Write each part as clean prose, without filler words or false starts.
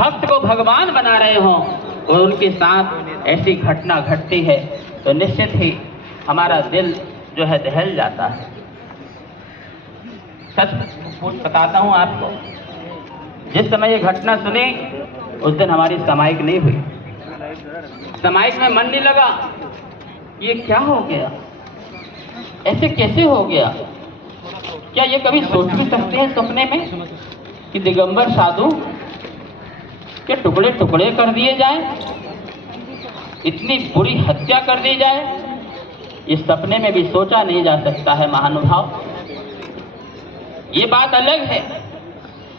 भक्त को भगवान बना रहे हों और उनके साथ ऐसी घटना घटती है तो निश्चित ही हमारा दिल जो है दहल जाता है। सच बताता हूं आपको, जिस समय ये घटना सुनी उस दिन हमारी सामायिक नहीं हुई। सामायिक में मन नहीं लगा, ये क्या हो गया, ऐसे कैसे हो गया। क्या ये कभी सोच भी सकते हैं सपने में कि दिगंबर साधु के टुकड़े टुकड़े कर दिए जाए, इतनी बुरी हत्या कर दी जाए। ये सपने में भी सोचा नहीं जा सकता है महानुभाव। ये बात अलग है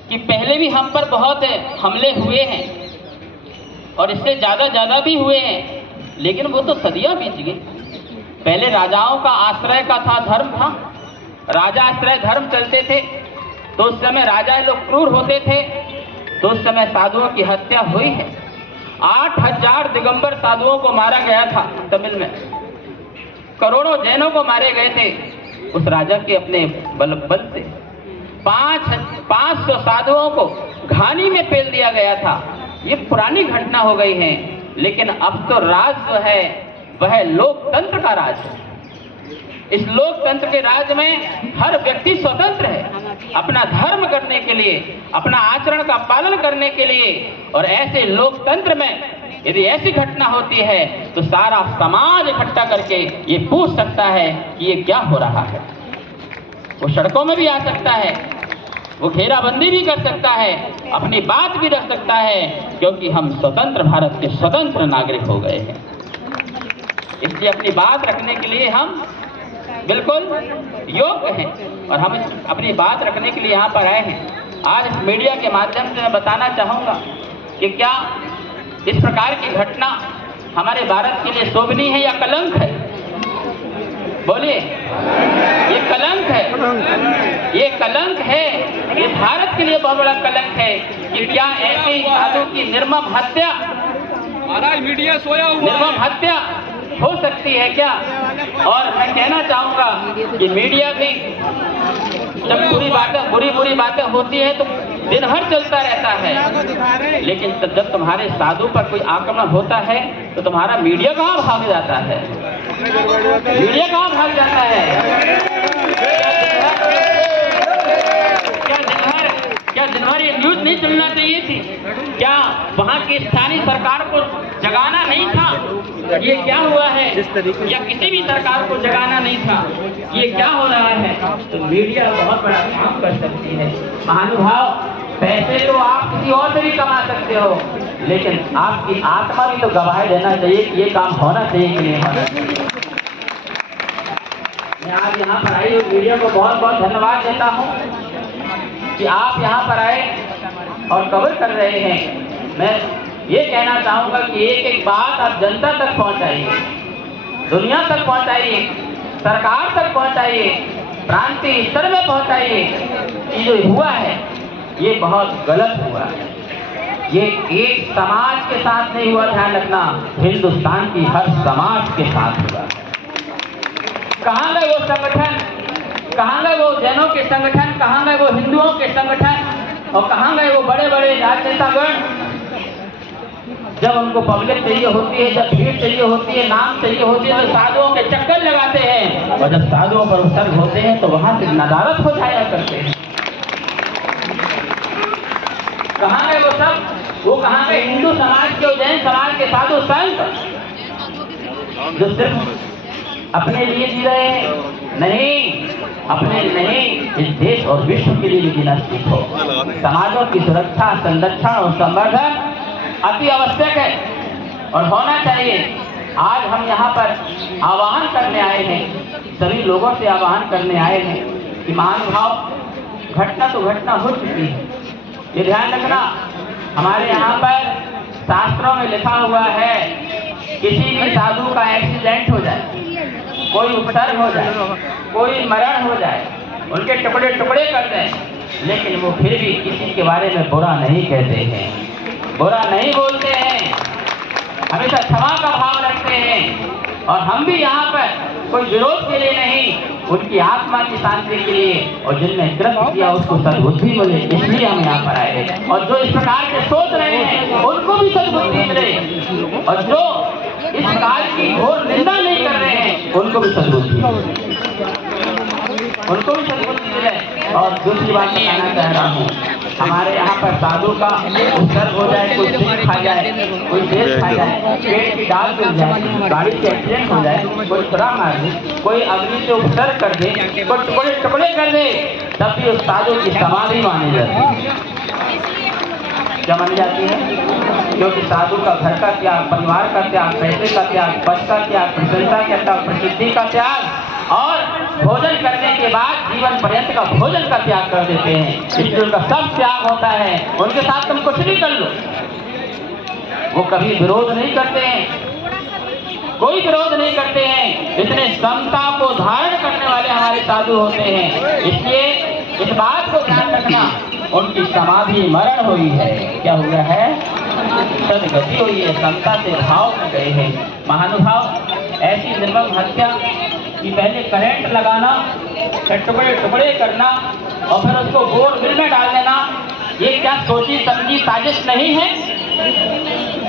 कि पहले भी हम पर बहुत हमले हुए हैं और इससे ज्यादा भी हुए हैं, लेकिन वो तो सदियां बीत गई। पहले राजाओं का आश्रय का था, धर्म था, राजा आश्रय धर्म चलते थे, तो उस समय राजा लोग क्रूर होते थे, तो उस समय साधुओं की हत्या हुई है। 8000 दिगंबर साधुओं को मारा गया था तमिल में, करोड़ों जैनों को मारे गए थे उस राजा के अपने बल से। 500 साधुओं को घानी में पेल दिया गया था। ये पुरानी घटना हो गई है, लेकिन अब तो राज जो है वह लोकतंत्र का राज है। इस लोकतंत्र के राज में हर व्यक्ति स्वतंत्र है अपना धर्म करने के लिए, अपना आचरण का पालन करने के लिए। और ऐसे लोकतंत्र में यदि ऐसी घटना होती है तो सारा समाज इकट्ठा करके ये पूछ सकता है कि ये क्या हो रहा है। वो सड़कों में भी आ सकता है, वो घेराबंदी भी कर सकता है, अपनी बात भी रख सकता है, क्योंकि हम स्वतंत्र भारत के स्वतंत्र नागरिक हो गए हैं। इसलिए अपनी बात रखने के लिए हम बिल्कुल योग्य हैं और हम अपनी बात रखने के लिए यहाँ पर आए हैं। आज इस मीडिया के माध्यम से मैं बताना चाहूँगा कि क्या इस प्रकार की घटना हमारे भारत के लिए शोभनीय है या कलंक है? बोलिए, ये कलंक है, ये कलंक है, ये भारत के लिए बहुत बड़ा कलंक है कि क्या ऐसी साधु की निर्मम हत्या, मीडिया सोया हुआ, निर्मम हत्या हो सकती है क्या? और मैं कहना चाहूंगा कि मीडिया भी जब बुरी बातें होती है तो दिन भर चलता रहता है, लेकिन जब तुम्हारे साधु पर कोई आक्रमण होता है तो तुम्हारा मीडिया कहाँ भाग जाता है? मीडिया कहाँ भाग जाता है? क्या दिन भर ये न्यूज नहीं चलना चाहिए थी? क्या वहाँ की स्थानीय सरकार को जगाना नहीं था? ये क्या हुआ है? या किसी भी सरकार को जगाना नहीं था? ये क्या हो रहा है? तो मीडिया बहुत बड़ा काम कर सकती है। महानुभाव, पैसे तो आप किसी और से भी कमा सकते हो, लेकिन आपकी आत्मा भी तो गवाही देना चाहिए कि ये काम होना चाहिए कि नहीं होना चाहिए। मैं आज यहाँ पर आई हुई मीडिया को बहुत बहुत धन्यवाद देता हूँ कि आप यहाँ पर आए और कवर कर रहे हैं। मैं ये कहना चाहूँगा कि एक बात आप जनता तक पहुँचाइए, दुनिया तक पहुँचाइए, सरकार तक पहुँचाइए, प्रांतीय स्तर में पहुँचाइए कि जो हुआ है ये बहुत गलत हुआ है। ये एक समाज के साथ नहीं हुआ, ध्यान रखना, हिंदुस्तान की हर समाज के साथ हुआ। कहाँ गए वो संगठन, कहाँ गए वो जैनों के संगठन, कहाँ गए वो हिंदुओं के संगठन, और कहाँ गए वो बड़े बड़े राजनेतागण? जब उनको पब्लिक चाहिए होती है, जब भीड़ चाहिए होती है, नाम चाहिए होती है, तो साधुओं के चक्कर लगाते हैं, और जब साधुओं पर उत्सर्ग होते हैं तो वहां से नदारत हो जाया करते हैं। कहाँ गए वो सब? वो कहाँ गए हिंदू समाज के, जैन समाज के साधु संत जो सिर्फ अपने लिए जी रहे हैं? नहीं, अपने नहीं, इस देश और विश्व के लिए भी जीना सीखो। समाजों की सुरक्षा, संरक्षण और संवर्धन अति आवश्यक है और होना चाहिए। आज हम यहाँ पर आह्वान करने आए हैं, सभी लोगों से आह्वान करने आए हैं कि महानुभाव, घटना तो घटना हो चुकी है, ये ध्यान रखना। हमारे यहाँ पर शास्त्रों में लिखा हुआ है, किसी भी साधु का एक्सीडेंट हो जाए, कोई उपसर्ग हो जाए, कोई मरण हो जाए, उनके टुकड़े टुकड़े कर दें, लेकिन वो फिर भी किसी के बारे में बुरा नहीं कहते हैं, बुरा नहीं बोलते हैं, हमेशा क्षमा का भाव रखते हैं। और हम भी यहाँ पर कोई विरोध के लिए नहीं, उनकी आत्मा की शांति के लिए, और जिनने कृत्य किया उसको सद्बुद्धि मिले, इसलिए हम यहाँ पर आए हैं। और जो इस प्रकार से सोच रहे हैं उनको भी सद्बुद्धि मिले, और जो इस प्रकार की घोर निंदा नहीं कर रहे हैं उनको भी सद्बुद्धि मिले। और दूसरी बात मैं कहना चाह रहा हूँ, हमारे यहाँ पर साधु का उपसर्ग हो जाए, कोई सिंह खा जाए, कोई शेर खा जाए, पेड़ की डाल गिर जाए, गाड़ी से एक्सीडेंट हो जाए, कोई छुरा मार दे, कोई अग्नि से उपसर्ग कर दे, कोई टुकड़े टुकड़े कर दे, तब भी उस साधु की समाधि मानी जाती है। क्या मानी जाती है? क्योंकि साधु का घर का त्याग, परिवार का त्याग, पैसे का त्याग, पद का त्याग, प्रशंसा का त्याग, प्रसिद्धि का त्याग, और भोजन करने के बाद जीवन पर्यंत का भोजन का त्याग कर देते हैं। इसलिए उनका सब त्याग होता है। उनके साथ तुम कुछ भी कर लो, वो कभी विरोध नहीं करते हैं, कोई विरोध नहीं करते हैं। इतने समता को धारण करने वाले हमारे साधु होते हैं। इसलिए इस बात को ध्यान रखना, उनकी समाधि मरण हुई है। क्या हुआ है? सदगति हुई है, समता से भाव में गए हैं। महानुभाव, ऐसी निर्मम हत्या कि पहले करंट लगाना, फिर टुकड़े टुकड़े करना, और फिर उसको गोल मिल में डाल देना, ये क्या सोची समझी साजिश नहीं है?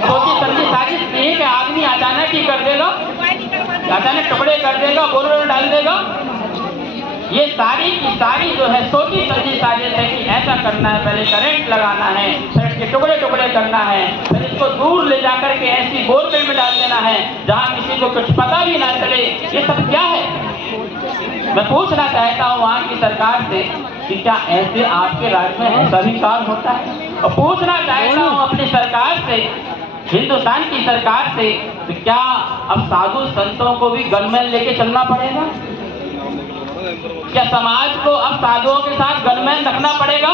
सोची समझी साजिश नहीं है कि आदमी अचानक ही कर देगा, अचानक टुकड़े कर देगा, गोल में डाल देगा। ये सारी की सारी जो है सोची समझी साजिश है कि ऐसा करना है, पहले करंट लगाना है, फिर इसके टुकड़े टुकड़े करना है, फिर इसको दूर ले जाकर के ऐसी बोरवेल में डाल देना है जहाँ किसी को कुछ पता भी ना चले। ये सब क्या है? मैं पूछना चाहता हूँ वहाँ की सरकार से कि क्या ऐसे आपके राज्य में ऐसा भी कार्य होता है? और पूछना चाहता हूँ अपनी सरकार से, हिंदुस्तान की सरकार से, तो क्या अब साधु संतों को भी गनमैन लेके चलना पड़ेगा? क्या समाज को अब साधुओं के साथ गनमैन रखना पड़ेगा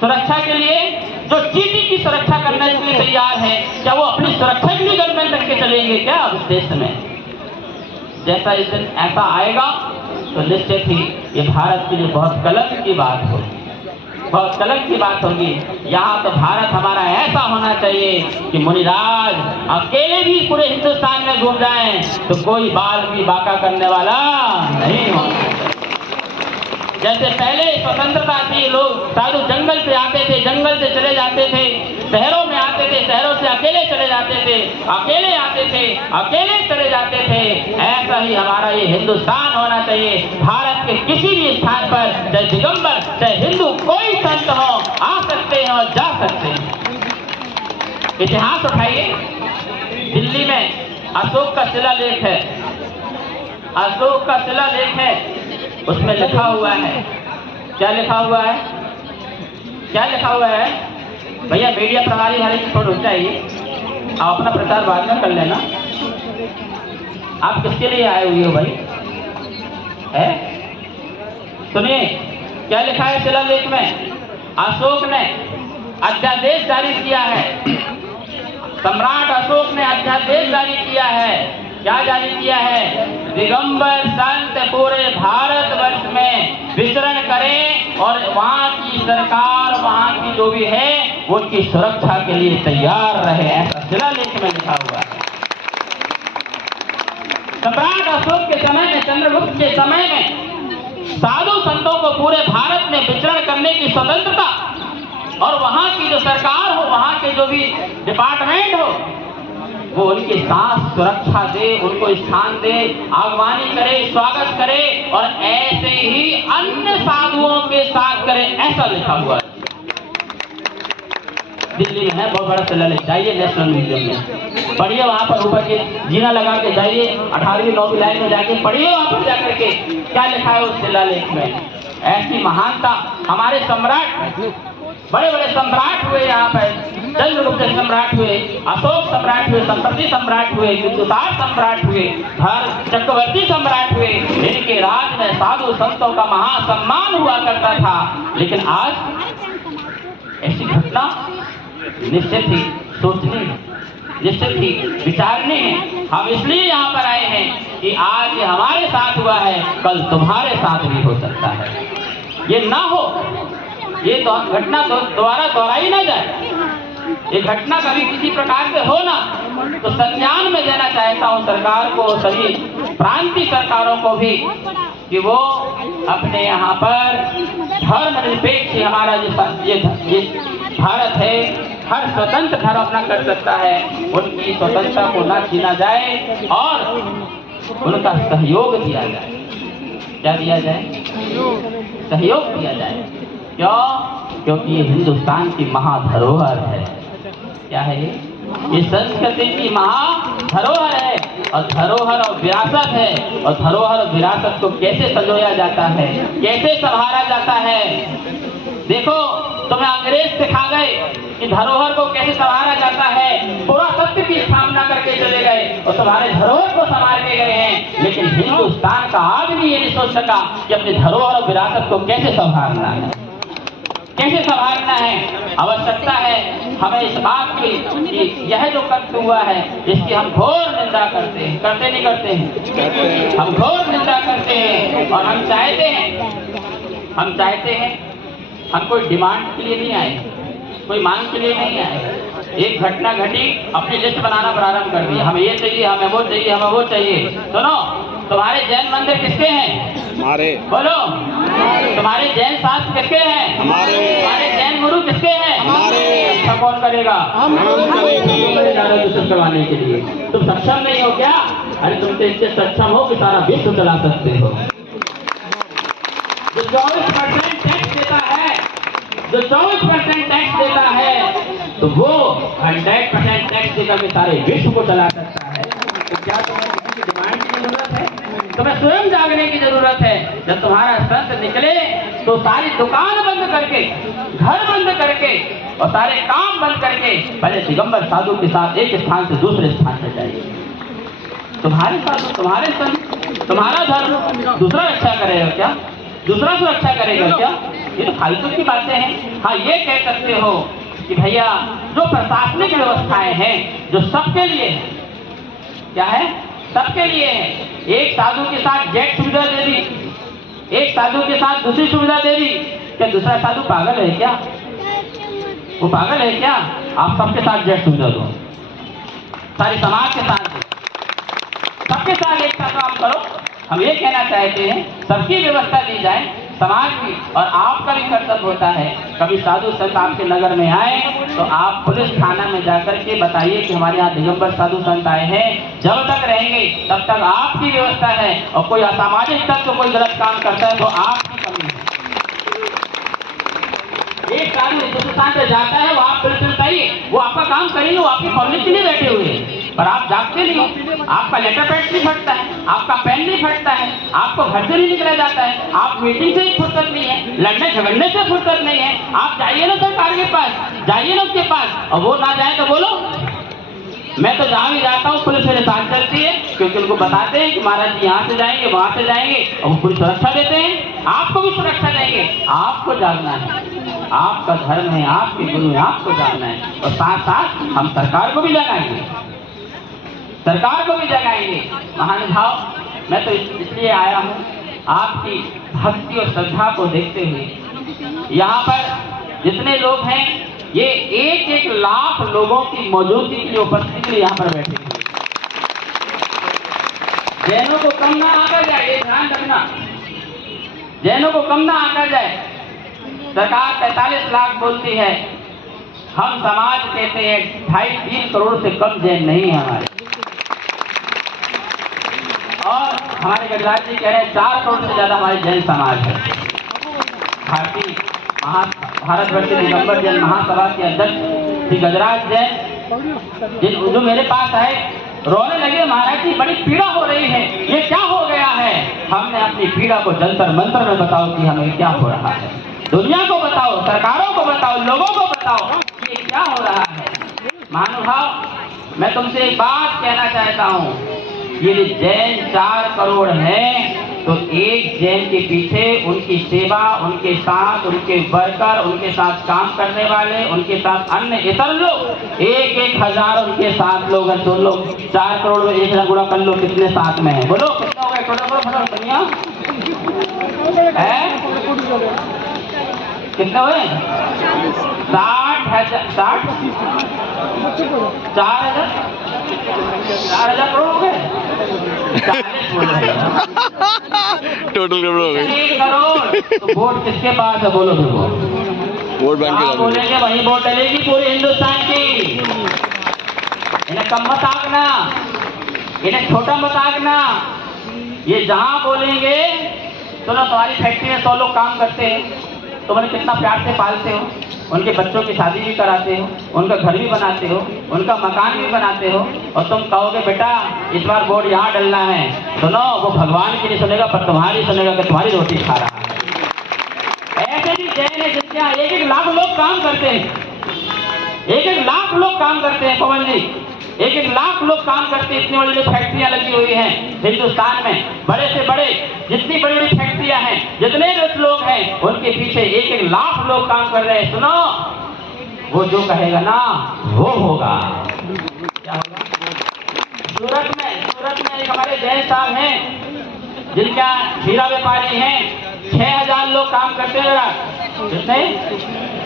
सुरक्षा के लिए? जो चीटी की सुरक्षा करने के लिए तैयार है, क्या वो अपनी सुरक्षा के लिए गनमैन रख के चलेंगे क्या अब इस देश में? जैसा इस दिन ऐसा आएगा तो निश्चित ही ये भारत के लिए बहुत कलंक की बात होगी, बहुत कलंक की बात होगी। यहाँ तो भारत हमारा ऐसा होना चाहिए कि मुनिराज अकेले भी पूरे हिंदुस्तान में घूम जाएं तो कोई बाल भी बाका करने वाला नहीं हो। जैसे पहले स्वतंत्रता थी, लोग साधु जंगल से आते थे, जंगल से चले जाते थे, शहरों में आते थे, शहरों से अकेले चले जाते थे, अकेले आते थे, अकेले चले जाते थे। ऐसा ही हमारा ये हिंदुस्तान होना चाहिए। भारत के किसी भी स्थान पर, चाहे दिगंबर चाहे हिंदू कोई संत हो, आ सकते हैं और जा सकते हैं। इतिहास उठाइए, दिल्ली में अशोक का शिलालेख है, अशोक का शिलालेख है, उसमें लिखा हुआ है, क्या लिखा हुआ है? क्या लिखा हुआ है? भैया मीडिया प्रणाली वाले की थोड़ी चाहिए, आप अपना प्रचार बाद में कर लेना। आप किसके लिए आए हुए हो भाई? है? सुनिए क्या लिखा है शिलालेख में। अशोक ने अध्यादेश जारी किया है, सम्राट अशोक ने अध्यादेश जारी किया है। क्या जारी किया है? दिगंबर संत पूरे भारतवर्ष में विचरण करें और वहाँ की सरकार, वहाँ की जो भी है, उनकी सुरक्षा के लिए तैयार रहे, ऐसा शिलालेख में लिखा हुआ है। सम्राट अशोक के समय में, चंद्रगुप्त के समय में साधु संतों को पूरे भारत में विचरण करने की स्वतंत्रता, और वहाँ की जो सरकार हो, वहाँ के जो भी डिपार्टमेंट हो, वो उनके साथ सुरक्षा दे, उनको स्थान दे, आगवानी करे, स्वागत करे, और ऐसे ही अन्य साधुओं के साथ करे, ऐसा लिखा हुआ है। दिल्ली में है, बहुत बड़ा शिलालेख, जाइए नेशनल म्यूजियम में पढ़िए, वहाँ पर ऊपर के जीना लगा के जाइए, 18वीं 9वीं लाइन में जाके पढ़िए, वहाँ पर जाकर के क्या लिखा है उस शिलालेख में। ऐसी महानता हमारे सम्राट, बड़े बड़े सम्राट हुए यहाँ पर, चंद्रगुप्त सम्राट हुए, अशोक सम्राट हुए, संपत्ति सम्राट हुए, युद्धकार सम्राट हुए, चक्रवर्ती सम्राट हुए, जिनके राज में साधु संतों का महासम्मान हुआ करता था। लेकिन आज ऐसी घटना निश्चित ही सोचनी है, निश्चित ही विचारनी है। हम इसलिए यहाँ पर आए हैं कि आज ये हमारे साथ हुआ है, कल तुम्हारे साथ भी हो सकता है। ये ना हो, ये घटना दोबारा दोहराई ना जाए, ये घटना कभी किसी प्रकार से हो ना, तो संज्ञान में देना चाहता हूँ सरकार को, सभी प्रांतीय सरकारों को भी, कि वो अपने यहाँ पर धर्मनिरपेक्ष हमारा ये भारत है, हर स्वतंत्र धर्म अपना कर सकता है, उनकी स्वतंत्रता को न छीना जाए और उनका सहयोग दिया जाए। क्या दिया जाए? सहयोग दिया जाए। क्यों? क्योंकि ये हिंदुस्तान की महाधरोहर है। क्या है ये संस्कृति की महाधरोहर है, और धरोहर और विरासत है। और धरोहर और विरासत को कैसे संजोया जाता है, कैसे संभाला जाता है? देखो, तुम्हें अंग्रेज सिखा गए कि धरोहर को कैसे संभाला जाता है, पुरातत्व की स्थापना करके चले गए और तुम्हारे धरोहर को संभाल के गए हैं, लेकिन हिंदुस्तान का आदमी ये नहीं सोच सका कि अपनी धरोहर और विरासत को कैसे संभालना है, कैसे संभालना है। आवश्यकता है हमें इस बात की कि यह जो कृत्य हुआ है इसकी हम घोर निंदा करते हैं। करते नहीं करते हैं? हम घोर निंदा करते हैं। और हम चाहते हैं हम कोई डिमांड के लिए नहीं आए, कोई मांग के लिए नहीं आए। एक घटना घटी, अपनी लिस्ट बनाना प्रारंभ कर दिया, हमें ये चाहिए, हमें वो चाहिए, हमें वो चाहिए। सुनो, तुम्हारे जैन मंदिर किसके हैं? हमारे। बोलो, तुम्हारे जैन शास्त्र किसके हैं? हमारे। तुम्हारे जैन गुरु किसके हैं? हमारे। अच्छा कौन करेगा? हम करेंगे करवाने के लिए। तुम सक्षम नहीं हो क्या? अरे तुम तो इससे सक्षम हो कि सारा विश्व चला सकते हो। जो 24% टैक्स देता है, जो 24% टैक्स देता है, तो वो 100% टैक्स देकर के सारे विश्व को चला सकता है। तो क्या तुम्हें किसी की डिमांड की जरूरत है? तुम्हें स्वयं जागने की जरूरत है। जब तुम्हारा संत निकले तो सारी दुकान बंद करके, घर बंद करके और सारे काम बंद करके पहले दिगंबर साधु के साथ एक स्थान से दूसरे स्थान पर जाइए। तुम्हारे साधु, तुम्हारे संत, तुम्हारा धर्म दूसरा रक्षा करेगा क्या? दूसरा सुरक्षा करेगा क्या? ये तो फालतू की बातें हैं। हाँ, ये कह सकते हो कि भैया जो प्रशासनिक व्यवस्थाएं हैं जो सबके लिए है, क्या है? सबके लिए है। एक साधु के साथ जेट सुविधा दे दी, एक साधु के साथ दूसरी सुविधा दे दी, क्या दूसरा साधु पागल है क्या? वो पागल है क्या? आप सबके साथ जेट सुविधा दो, सारी समाज के साथ दो, सबके साथ एक साथ काम करो। हम ये कहना चाहते हैं सबकी व्यवस्था दी जाए, समाज की। और आपका भी कर्तव्य होता है, कभी साधु संत आपके नगर में आए तो आप पुलिस थाना में जाकर के बताइए कि हमारे यहाँ दिगंबर साधु संत आए हैं। जब तक रहेंगे तब तक आपकी व्यवस्था है, और कोई असामाजिक तत्व कोई गलत काम करता है तो आपकी कमी है। एक साधु हिंदुस्तान से जाता है, वो आप पुलिस बताइए, वो आपका काम करेंगे, वो आपकी पब्लिक के लिए बैठे हुए हैं, पर आप जागते नहीं हो। आपका लेटर पैड नहीं फटता है, आपका पेन नहीं फटता है, आपको घर से नहीं निकला जाता है, आप मीटिंग से ही फुर्सत नहीं है, लड़ने झगड़ने से फुर्सत नहीं है। आप जाइए ना सरकार के पास, जाइए ना उसके पास, और वो ना जाए तो बोलो। मैं तो जहाँ भी जाता हूँ पुलिस मेरे साथ चलती है, क्योंकि उनको बताते हैं कि महाराज जी यहाँ से जाएंगे, वहाँ से जाएंगे, और वो पूरी सुरक्षा देते हैं। आपको भी सुरक्षा देंगे। आपको जागना है, आपका धर्म है, आपके गुरु है, आपको जागना है। और साथ साथ हम सरकार को भी जगाएंगे, सरकार को भी जगाएंगे। महानुभाव, मैं तो इसलिए आया हूँ आपकी भक्ति और श्रद्धा को देखते हुए। यहाँ पर जितने लोग हैं ये 1-1 लाख लोगों की मौजूदगी के लिए, उपस्थिति के लिए यहाँ पर बैठे हैं। जैनों को कम ना आकर जाए, ये ध्यान रखना, जैनों को कम ना आकर जाए। सरकार 45 लाख बोलती है, हम समाज कहते हैं 2.5-3 करोड़ से कम जैन नहीं है हमारे। और हमारे गजराज जी कह रहे हैं 4 करोड़ से ज्यादा हमारे जैन समाज है। भारतवर्ष दिगंबर जैन महासभा के अध्यक्ष श्री गजराज जैन जो मेरे पास आए, रोने लगे, महाराज जी बड़ी पीड़ा हो रही है, ये क्या हो गया है? हमने अपनी पीड़ा को जंतर मंत्र में बताओ कि हमें क्या हो रहा है। दुनिया को बताओ, सरकारों को बताओ, लोगों को बताओ कि ये क्या हो रहा है। महानुभाव, मैं तुमसे एक बात कहना चाहता हूँ, यदि जैन 4 करोड़ हैं तो एक जैन के पीछे उनकी सेवा, उनके साथ उनके वर्कर, उनके साथ काम करने वाले, उनके साथ अन्य इतर लोग 1-1 हजार उनके साथ लोग हैं। सुन लो, 4 करोड़ में 1 गुणा कर लो, कितने साथ में है? बोलो कितना हो गया? फटाफट दुनिया है। कितने हुए? 60,000 4,000 करोड़ हो गए। 40 बोल रहे हैं। टोटल करोड़ हो गए। 1 करोड़। तो वोट किसके पास है बोलो फिर? वोट बैंक जहाँ के बोलेंगे वही वोट डलेगी पूरे हिंदुस्तान की। इन्हें कम मत आंकना, इन्हें छोटा मत आंकना। ये जहाँ बोलेंगे तो ना, तुम्हारी फैक्ट्री में 100 लोग काम करते हैं, तुम उन्हें कितना प्यार से पालते हो, उनके बच्चों की शादी भी कराते हो, उनका घर भी बनाते हो, उनका मकान भी बनाते हो, और तुम कहोगे बेटा इस बार वोट यहाँ डलना है, सुनो वो भगवान की नहीं सुनेगा पर तुम्हारी सुनेगा कि तुम्हारी रोटी खा रहा है। ऐसे भी जैन है जिनके यहाँ 1-1 लाख लोग काम करते हैं, 1-1 लाख लोग काम करते हैं। पवन जी, 1-1 लाख लोग काम करते हैं। इतनी बड़ी बड़ी फैक्ट्रियां लगी हुई हैं हिंदुस्तान में, बड़े से बड़े जितनी बड़ी बड़ी फैक्ट्रियां हैं, जितने लोग हैं, उनके पीछे 1-1 लाख लोग काम कर रहे हैं। सुनो, वो जो कहेगा ना वो होगा। क्या होगा? सूरत में एक हमारे जैन साहब हैं जिनका हीरा व्यापारी हैं, 6,000 लोग काम करते हैं। कितने?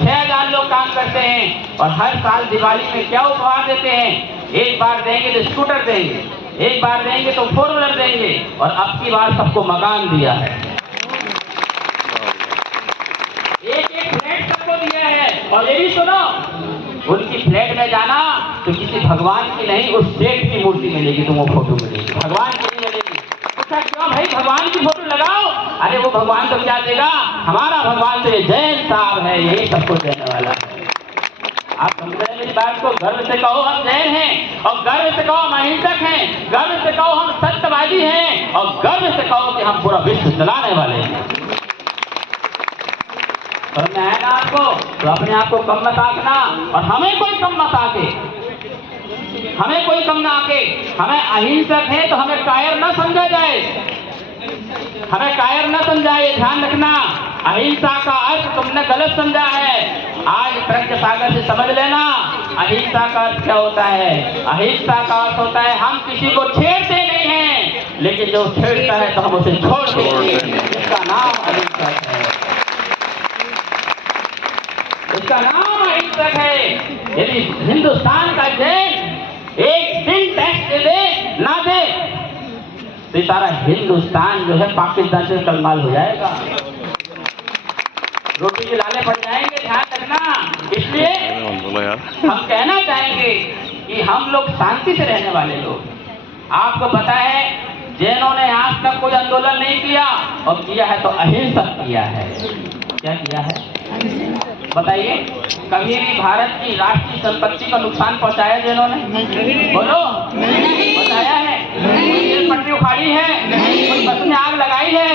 6,000 लोग काम करते हैं, और हर साल दिवाली में क्या उपहार देते हैं? एक बार देंगे तो स्कूटर देंगे, एक बार देंगे तो 4 व्हीलर देंगे, और अब की बार सबको मकान दिया है। एक फ्लैट सबको दिया है। और ये भी सुनो, उनकी फ्लैट में जाना तो किसी भगवान की नहीं, उस सेठ की मूर्ति मिलेगी, तुमको फोटो मिलेगी, भगवान की नहीं मिलेगी। पूछा क्यों भाई, भगवान की फोटो लगाओ? अरे वो भगवान तो क्या देगा, हमारा भगवान तो ये जैन साहब है, यही सबको देने वाला है। आप समझ रहे हैं मेरी बात को? गर्व से कहो हम जैन हैं, और गर्व से कहो हम अहिंसक हैं, गर्व से कहो हम सत्यवादी हैं, और गर्व से कहो कि हम पूरा विश्व चलाने वाले हैं। समझ में आया ना आपको? तो अपने आप को कम मत आंकना, और हमें कोई कम मत आके, हमें कोई कम ना आके। हमें अहिंसक है तो हमें कायर ना समझा जाए, हमें कायर ना समझाए। ध्यान रखना, अहिंसा का अर्थ तुमने गलत समझा है। आज प्रज्ञ सागर से समझ लेना, अहिंसा का अर्थ क्या होता है? अहिंसा का अर्थ होता है हम किसी को छेड़ते नहीं हैं, लेकिन जो छेड़ता है तो हम उसे छोड़ देते हैं। इसका नाम अहिंसक है, इसका नाम अहिंसक है। यदि हिंदुस्तान का जैन एक दिन टैक्स दे ना दे तो सारा हिंदुस्तान जो है पाकिस्तान से कलमाल हो जाएगा, रोटी के लाले पड़ जाएंगे। ध्यान रखना। इसलिए हम कहना चाहेंगे कि हम लोग शांति से रहने वाले लोग। आपको पता है जैनों ने आज तक कोई आंदोलन नहीं किया, और किया है तो अहिंसक किया है। क्या किया है बताइए? कभी भी भारत की राष्ट्रीय संपत्ति को नुकसान पहुंचाया जैनों ने? बोलो, बताया है? कोई रेल पटरी उखाड़ी है? कोई बस में आग लगाई है?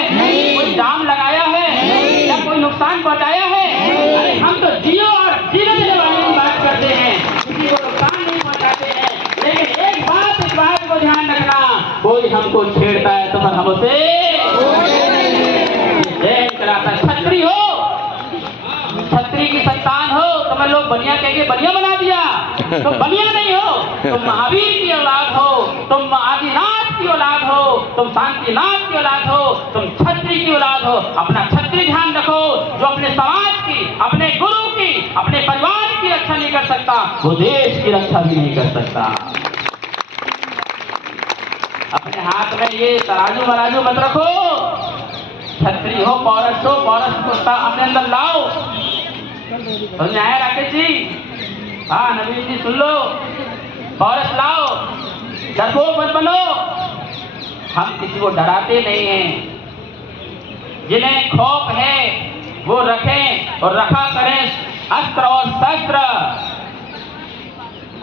कोई जाम लगाया है? या कोई नुकसान पहुंचाया है? अरे हम तो जियो और जीने देने वाले की बात करते हैं, किसी को नुकसान नहीं पहुंचाते हैं। लेकिन एक बात को ध्यान रखना, कोई हमको छेड़ता है तो हम उसे जैन कराता। छत्री हो, छत्री की संतान हो, तुम्हें लोग बनिया कह के बनिया बना दिया। तुम बनिया नहीं हो, तुम महावीर की औलाद हो, तुम आदिनाथ की औलाद हो, तुम शांतिनाथ की औलाद हो, तुम छत्री की औलाद हो। अपना छत्री ध्यान रखो। जो अपने समाज की, अपने गुरु की, अपने परिवार की रक्षा नहीं कर सकता, वो देश की रक्षा भी नहीं कर सकता। अपने हाथ में ये तराजू मराजू मत रखो। छत्री हो, पौरस हो, पौरस को अपने अंदर लाओ। समझ में आया राकेश जी? हाँ नवीन जी सुन लो, पौरस लाओ, डरपोक मत बनो। हम किसी को डराते नहीं हैं। जिन्हें खौफ है वो रखें और रखा करें अस्त्र और शस्त्र।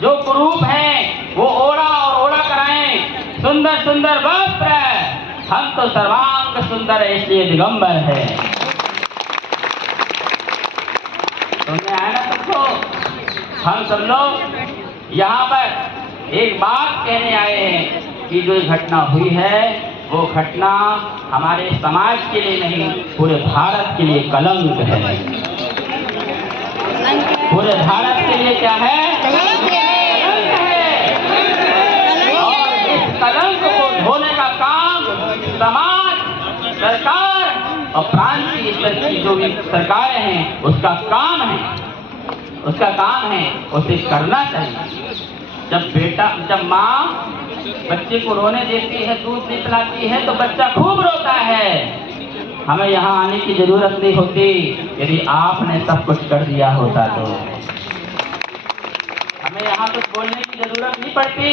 जो कुरूप हैं वो ओढ़ा और ओढ़ा कराएं सुंदर सुंदर वस्त्र। हम तो सर्वांग सुंदर है इसलिए दिगंबर है। तुमने आया ना सबको? हम सब लोग यहाँ पर एक बात कहने आए हैं कि जो घटना हुई है वो घटना हमारे समाज के लिए नहीं, पूरे भारत के लिए कलंक है। पूरे भारत के लिए क्या है? कलंक है। और इस कलंक को धोने का काम समाज, सरकार और प्रांत की की जो भी सरकारें हैं उसका काम है उसे करना चाहिए। जब माँ बच्चे को रोने देती है, दूध नहीं पिलाती है तो बच्चा खूब रोता है। हमें यहाँ आने की जरूरत नहीं होती यदि आपने सब कुछ कर दिया होता तो। हमें यहाँ कुछ बोलने की जरूरत नहीं पड़ती।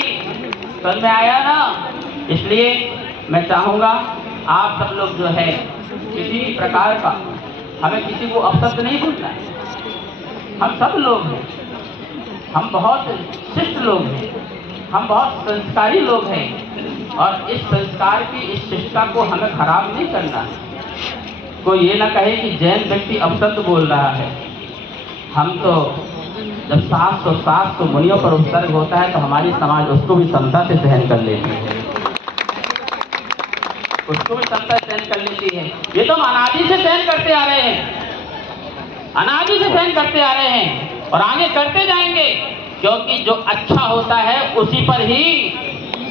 समझ में आया ना? इसलिए मैं चाहूँगा आप सब लोग जो है किसी भी प्रकार का, हमें किसी को अपशब्द नहीं बोलना है। हम सब लोग हैं, हम बहुत शिष्ट लोग हैं, हम बहुत संस्कारी लोग हैं और इस संस्कार की, इस शिष्टता को हमें खराब नहीं करना है। कोई ये ना कहे कि जैन व्यक्ति अपशब्द बोल रहा है। हम तो जब 700 मुनियों पर उपसर्ग होता है तो हमारी समाज उसको भी समता से सहन कर लेती है, उसको भी समता से सहन कर लेती है। ये तो हम अनादि से सहन करते आ रहे हैं, अनादि से सहन करते आ रहे हैं और आगे करते जाएंगे, क्योंकि जो अच्छा होता है उसी पर ही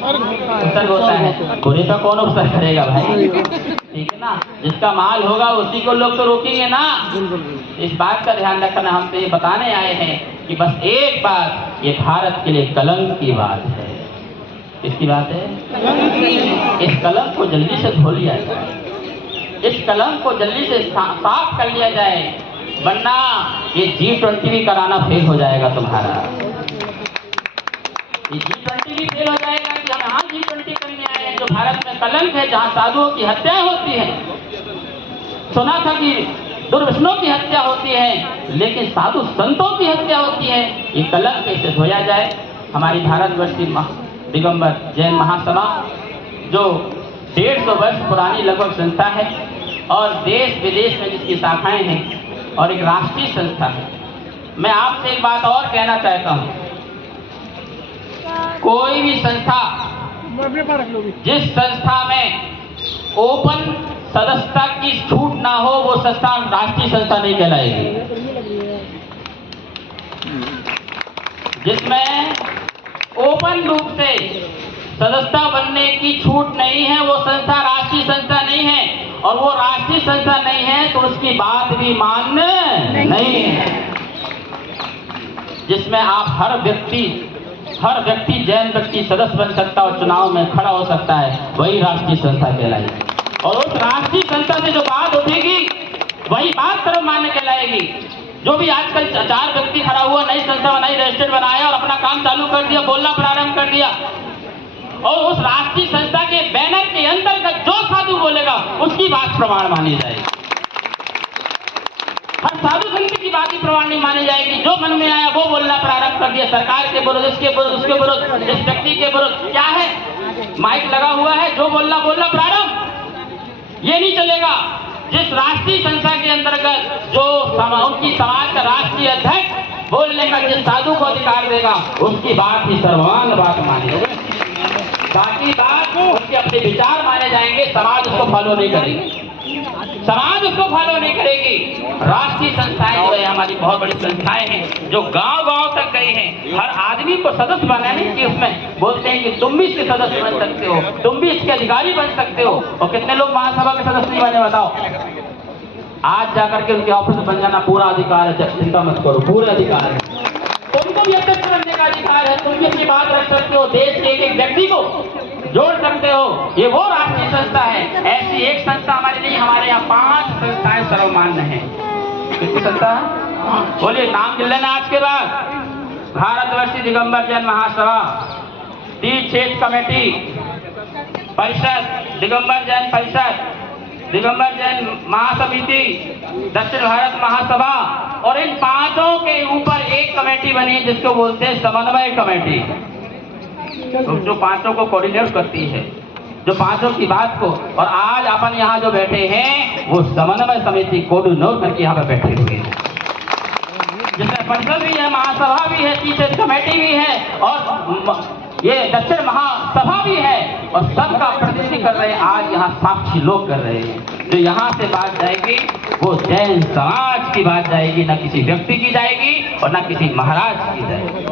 उपसर्ग होता है। बुरे का कौन उपसर्ग करेगा भाई? ठीक है ना? जिसका माल होगा उसी को लोग तो रोकेंगे ना। इस बात का ध्यान रखना। हम तो ये बताने आए हैं कि बस एक बात, ये भारत के लिए कलंक की बात है। किसकी बात है? इस कलंक को जल्दी से धो लिया जाए, इस कलंक को जल्दी से साफ कर लिया जाए, वरना ये G20 भी कराना फेल हो जाएगा तुम्हारा। ये G20 भी फेल हो जाएगा कि हम यहाँ G20 करने आए हैं। जो भारत में कलंक है, जहाँ साधुओं की हत्याएं होती हैं, सुना था कि दुर्व्यसनों की हत्या होती है, लेकिन साधु संतों की हत्या होती है। ये कलंक कैसे धोया जाए? हमारी भारतवर्ष की दिगंबर जैन महासभा जो 150 वर्ष पुरानी लगभग संस्था है और देश विदेश में जिसकी शाखाएं हैं और एक राष्ट्रीय संस्था है। मैं आपसे एक बात और कहना चाहता हूं, कोई भी संस्था, जिस संस्था में ओपन सदस्यता की छूट ना हो, वो संस्था राष्ट्रीय संस्था नहीं कहलाएगी। जिसमें ओपन रूप से सदस्यता बनने की छूट नहीं है, वो संस्था राष्ट्रीय संस्था नहीं है। और वो राष्ट्रीय संस्था नहीं है तो उसकी बात भी मान्य नहीं है। जिसमें आप हर व्यक्ति जैन व्यक्ति सदस्य बन सकता है और चुनाव में खड़ा हो सकता है, वही राष्ट्रीय संस्था कहलाएगी। और उस राष्ट्रीय संस्था से जो बात उठेगी वही बात सर्वमान्य कहलाएगी। जो भी आजकल 4 व्यक्ति खड़ा हुआ, नई संस्था बनाई, रजिस्टर्ड बनाया और अपना काम चालू कर दिया, बोलना प्रारंभ कर दिया, और उस राष्ट्रीय संस्था के बैनर के अंतर्गत जो साधु बोलेगा उसकी बात प्रमाण मानी जाएगी। हर साधु संत की बात ही प्रमाण नहीं मानी जाएगी। जो मन में आया वो बोलना प्रारंभ कर दिया, सरकार के विरुद्ध, इसके विरुद्ध, उसके विरुद्ध, इस व्यक्ति के विरुद्ध। क्या है? माइक लगा हुआ है, जो बोलना प्रारंभ। ये नहीं चलेगा। जिस राष्ट्रीय संस्था के अंतर्गत जो उनकी समाज का राष्ट्रीय अध्यक्ष बोलने का जिस साधु को अधिकार देगा, उसकी बात ही सर्वमान्य बात मानी जाएगी। बाकी बात उसके अपने विचार माने जाएंगे, समाज उसको फॉलो नहीं करेगी, समाज उसको फॉलो नहीं करेगी। राष्ट्रीय संस्थाएं जो है हमारी बहुत बड़ी संस्थाएं हैं, जो गांव-गांव तक गई हैं। हर आदमी को सदस्य बनाने की उसमें बोलते हैं कि तुम भी इसके सदस्य बन सकते हो, तुम भी इसके अधिकारी बन सकते हो। और कितने लोग महासभा के सदस्य नहीं बने बताओ? आज जाकर के उनके ऑफिस बन जाना पूरा अधिकार है, चिंता मत करो, पूरा अधिकार है। तुमको भी अध्यक्ष बनने का अधिकार है, तुम भी अपनी बात रख सकते हो, देश के एक व्यक्ति को जोड़ सकते हो। ये वो राष्ट्रीय संस्था है। ऐसी एक संस्था हमारी नहीं, हमारे यहाँ 5 संस्थाएं सर्वमान्य हैं। कितनी संस्था है? बोलिए, नाम गिन लेना आज के बाद। भारतवर्षीय दिगंबर जैन महासभा, तीर्थ क्षेत्र कमेटी परिषद, दिगंबर जैन परिषद, दिगंबर जैन महासमिति, दक्षिण भारत महासभा, और इन 5 के ऊपर एक कमेटी बनी है जिसको बोलते हैं समन्वय कमेटी। तो जो 5 को कोऑर्डिनेट करती है, जो 5 की बात को। और आज अपन यहाँ जो बैठे हैं वो समन्वय समिति कोऑर्डिनेट करके यहाँ पे बैठे हुए हैं, जिसमें परिषद भी है, महासभा भी है, तीर्थ कमेटी भी है और ये दक्षिण महासभा भी है, और सबका प्रतिनिधि कर रहे हैं। आज यहाँ साक्षी लोग कर रहे हैं। जो यहाँ से बात जाएगी वो जैन समाज की बात जाएगी, ना किसी व्यक्ति की जाएगी और ना किसी महाराज की जाएगी।